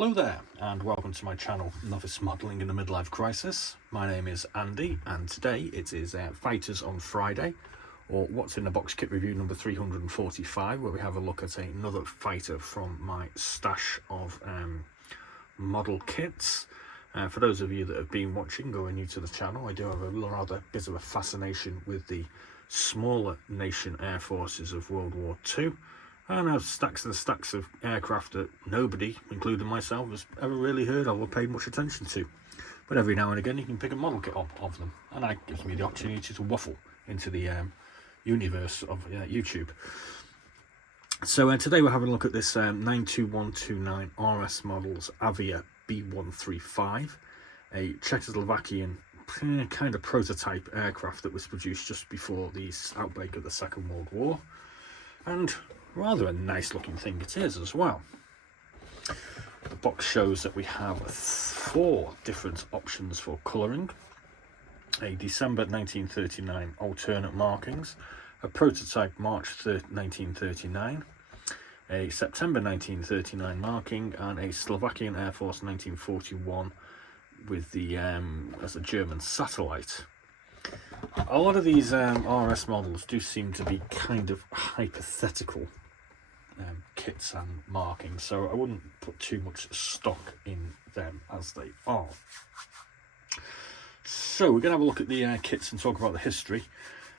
Hello there and welcome to my channel Novice Modelling in the Midlife Crisis. My name is Andy and today it is Fighters on Friday, or What's in the Box kit review number 345, where we have a look at another fighter from my stash of model kits. For those of you that have been watching or are new to the channel, I do have a rather bit of a fascination with the smaller nation air forces of World War II. And I have stacks and stacks of aircraft that nobody, including myself, has ever really heard of or paid much attention to. But every now and again you can pick a model kit of them, and that gives me the opportunity to waffle into the universe of YouTube. So today we're having a look at this 92129 RS models Avia B-135, a Czechoslovakian kind of prototype aircraft that was produced just before the outbreak of the Second World War. And rather a nice looking thing it is as well. The box shows that we have 4 different options for colouring: a December 1939 alternate markings, a prototype March 3rd 1939, a September 1939 marking, and a Slovakian Air Force 1941 with the as a German satellite. A lot of these RS models do seem to be kind of hypothetical kits and markings, so I wouldn't put too much stock in them as they are. So we're going to have a look at the kits and talk about the history,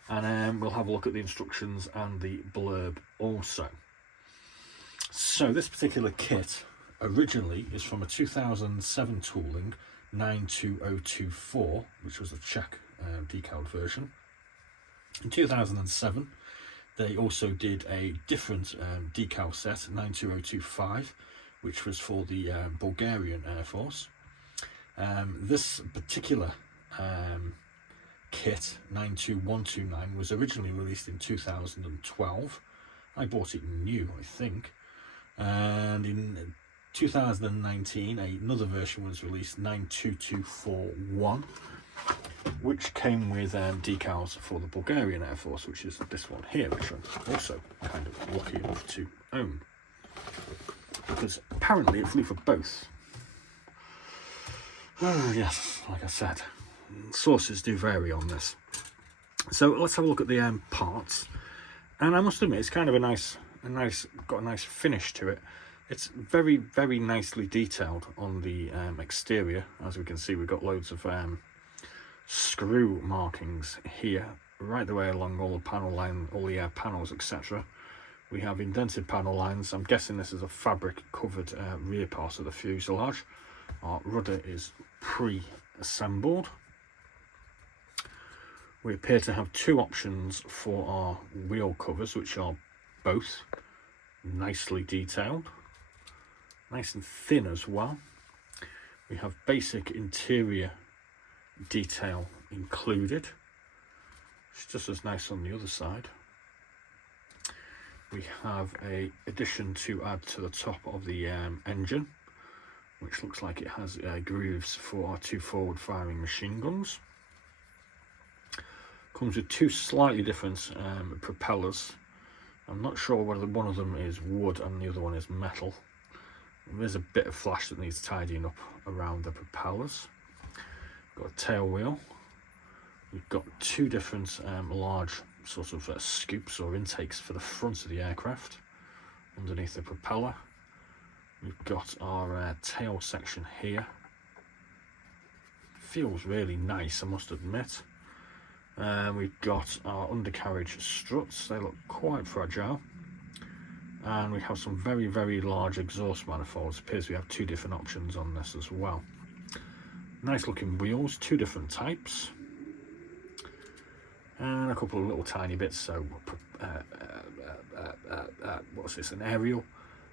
and we'll have a look at the instructions and the blurb also. So this particular kit originally is from a 2007 tooling 92024, which was a Czech decaled version. In 2007 they also did a different decal set, 92025, which was for the Bulgarian Air Force. This particular kit, 92129, was originally released in 2012. I bought it new, I think. And in 2019, another version was released, 92241, which came with decals for the Bulgarian Air Force, which is this one here, which I'm also kind of lucky enough to own, because apparently it flew for both. Yes, like I said, sources do vary on this. So let's have a look at the parts, and I must admit it's kind of got a nice finish to it. It's very, very nicely detailed on the exterior. As we can see, we've got loads of screw markings here, right the way along all the panel line, all the panels, etc. We have indented panel lines. I'm guessing this is a fabric covered rear part of the fuselage. Our rudder is pre-assembled. We appear to have 2 options for our wheel covers, which are both nicely detailed, nice and thin as well. We have basic interior detail included. It's just as nice on the other side. We have a addition to add to the top of the engine, which looks like it has grooves for our 2 forward firing machine guns. Comes with 2 slightly different propellers. I'm not sure whether one of them is wood and the other one is metal. There's a bit of flash that needs tidying up around the propellers. Got a tail wheel. We've got 2 different large sort of scoops or intakes for the front of the aircraft underneath the propeller. We've got our tail section here. Feels really nice, I must admit. We've got our undercarriage struts. They look quite fragile. And we have some very, very large exhaust manifolds. It appears we have 2 different options on this as well. Nice looking wheels, 2 different types, and a couple of little tiny bits. So what's this, an aerial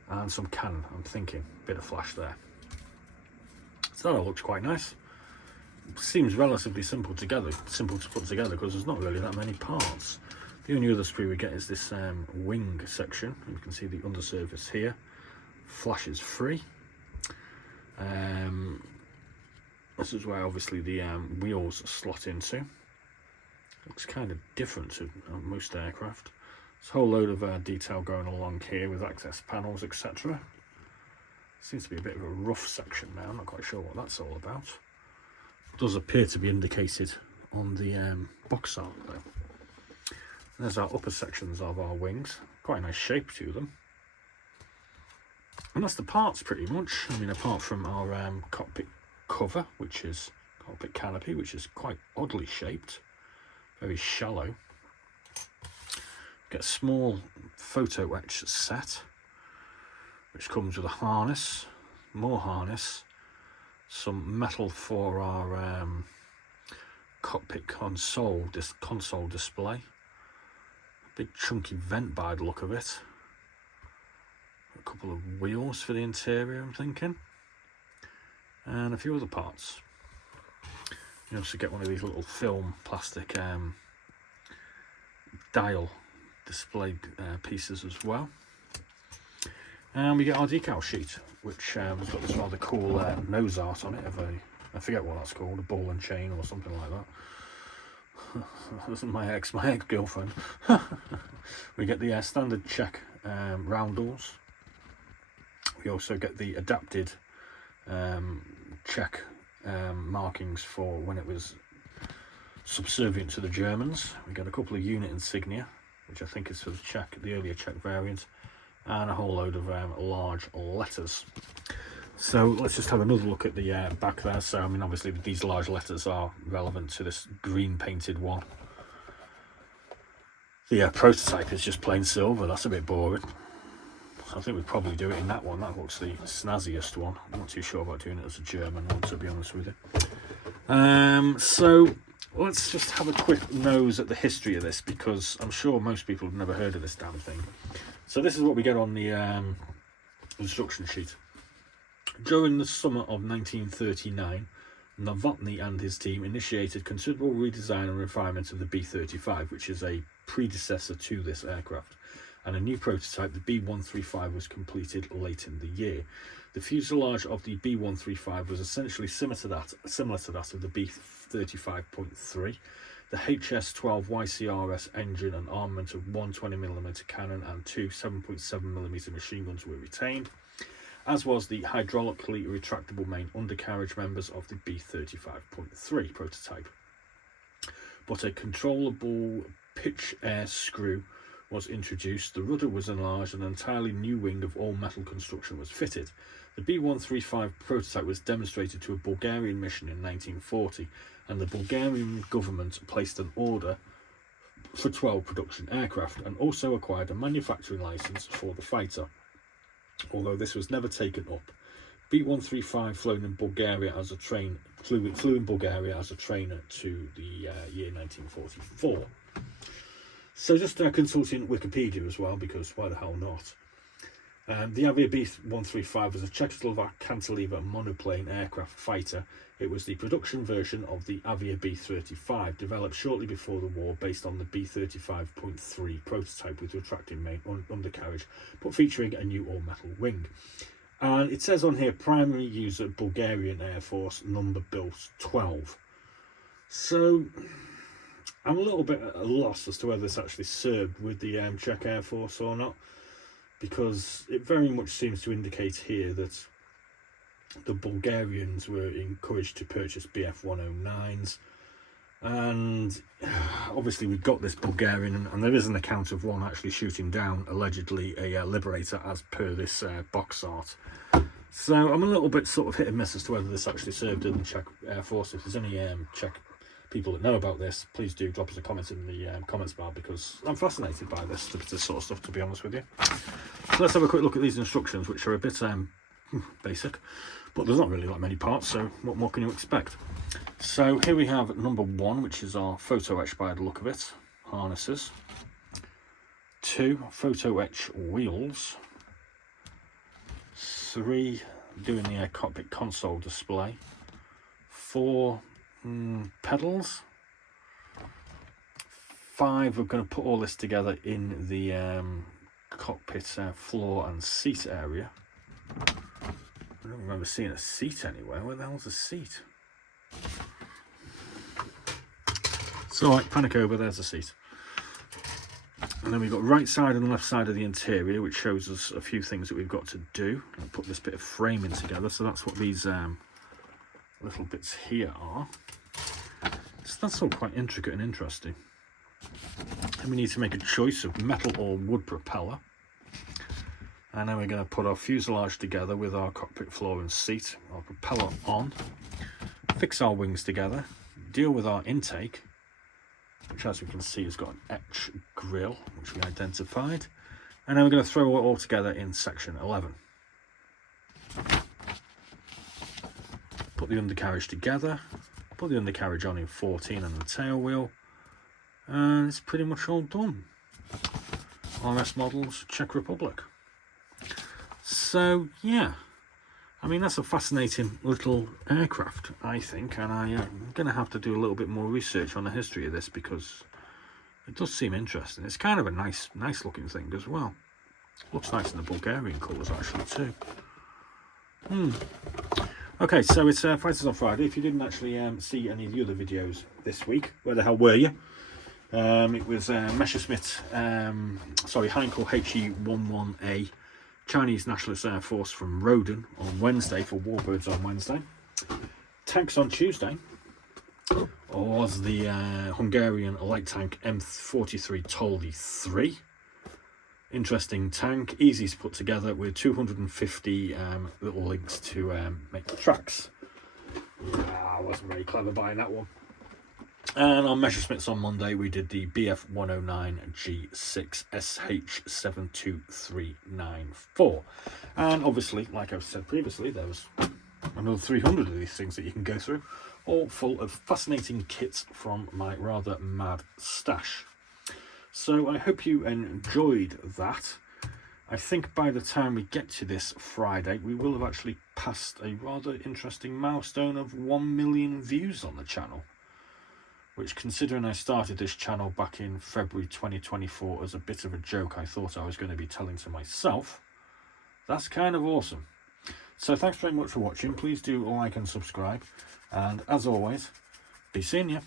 and some cannon, I'm thinking, bit of flash there. So that all looks quite nice. Seems relatively simple to put together, because there's not really that many parts. The only other sprue we get is this wing section. You can see the undersurface here. Flash is free. This is where obviously the wheels slot into. Looks kind of different to most aircraft. There's a whole load of detail going along here with access panels, etc. Seems to be a bit of a rough section now. I'm not quite sure what that's all about. It does appear to be indicated on the box art though. There's our upper sections of our wings. Quite a nice shape to them. And that's the parts pretty much. I mean, apart from our cockpit cover, which is cockpit canopy, which is quite oddly shaped, very shallow. Get a small photo etch set, which comes with a harness, more harness, some metal for our cockpit console display, a big chunky vent by the look of it, a couple of wheels for the interior I'm thinking, and a few other parts. You also get one of these little film plastic dial display pieces as well. And we get our decal sheet, which has got this rather cool nose art on it of a, I forget what that's called, a ball and chain or something like that. This is my ex-girlfriend. We get the standard Czech roundels. We also get the adapted Czech markings for when it was subservient to the Germans. We get a couple of unit insignia, which I think is for the Czech, the earlier Czech variant, and a whole load of large letters. So let's just have another look at the back there. So I mean, obviously these large letters are relevant to this green painted one. The prototype is just plain silver. That's a bit boring. I think we'd probably do it in that one. That looks the snazziest one. I'm not too sure about doing it as a German one, to be honest with you. So let's just have a quick nose at the history of this, because I'm sure most people have never heard of this damn thing. So this is what we get on the instruction sheet. During the summer of 1939, Novotny and his team initiated considerable redesign and refinement of the B-135, which is a predecessor to this aircraft, and a new prototype, the B-135, was completed late in the year. The fuselage of the B-135 was essentially similar to that of the B-35.3. The HS-12 YCRS engine and armament of one 20mm cannon and two 7.7mm machine guns were retained, as was the hydraulically retractable main undercarriage members of the B-35.3 prototype. But a controllable pitch air screw was introduced, the rudder was enlarged, and an entirely new wing of all-metal construction was fitted. The B-135 prototype was demonstrated to a Bulgarian mission in 1940, and the Bulgarian government placed an order for 12 production aircraft and also acquired a manufacturing license for the fighter, although this was never taken up. B-135 flew in Bulgaria as a trainer to the year 1944. So just consulting Wikipedia as well, because why the hell not? The Avia B-135 was a Czechoslovak cantilever monoplane aircraft fighter. It was the production version of the Avia B-35, developed shortly before the war based on the B-35.3 prototype with retracting main undercarriage, but featuring a new all-metal wing. And it says on here, primary user Bulgarian Air Force, number built 12. So I'm a little bit at a loss as to whether this actually served with the Czech Air Force or not, because it very much seems to indicate here that the Bulgarians were encouraged to purchase Bf-109s, and obviously we've got this Bulgarian, and there is an account of one actually shooting down allegedly a Liberator as per this box art. So I'm a little bit sort of hit and miss as to whether this actually served in the Czech Air Force. If there's any Czech people that know about this, please do drop us a comment in the comments bar, because I'm fascinated by this sort of stuff, to be honest with you. So let's have a quick look at these instructions, which are a bit basic, but there's not really that many parts, so what more can you expect? So here we have number 1, which is our photo etch by the look of it, harnesses. 2, photo etch wheels. 3, doing the cockpit console display. 4, pedals. 5, we're going to put all this together in the cockpit floor and seat area. I don't remember seeing a seat anywhere. Where the hell's a seat? So, right, panic over, there's a seat. And then we've got right side and left side of the interior, which shows us a few things that we've got to do. I'll put this bit of framing together, so that's what these little bits here are. So that's all quite intricate and interesting. And we need to make a choice of metal or wood propeller. And then we're going to put our fuselage together with our cockpit floor and seat, our propeller on, fix our wings together, deal with our intake, which as we can see has got an etch grill, which we identified. And then we're going to throw it all together in section 11. Put the undercarriage together, put the undercarriage on in 14 and the tail wheel, and it's pretty much all done. RS models, Czech Republic. So yeah, I mean, that's a fascinating little aircraft, I think, and I'm going to have to do a little bit more research on the history of this because it does seem interesting. It's kind of a nice looking thing as well. Looks nice in the Bulgarian colours actually too. Okay, so it's Fighters on Friday. If you didn't actually see any of the other videos this week, where the hell were you? It was Messerschmitt, Heinkel HE-11A, Chinese Nationalist Air Force from Roden on Wednesday for Warbirds on Wednesday. Tanks on Tuesday was the Hungarian light tank M43 Tolly 3. Interesting tank, easy to put together with 250 little links to make the tracks. I wasn't very clever buying that one. And on Messerschmitts on Monday, we did the BF-109 G6 SH72394. And obviously, like I've said previously, there was another 300 of these things that you can go through, all full of fascinating kits from my rather mad stash. So I hope you enjoyed that. I think by the time we get to this Friday, we will have actually passed a rather interesting milestone of 1 million views on the channel. Which, considering I started this channel back in February 2024 as a bit of a joke I thought I was going to be telling to myself, that's kind of awesome. So thanks very much for watching. Please do like and subscribe. And as always, be seeing you.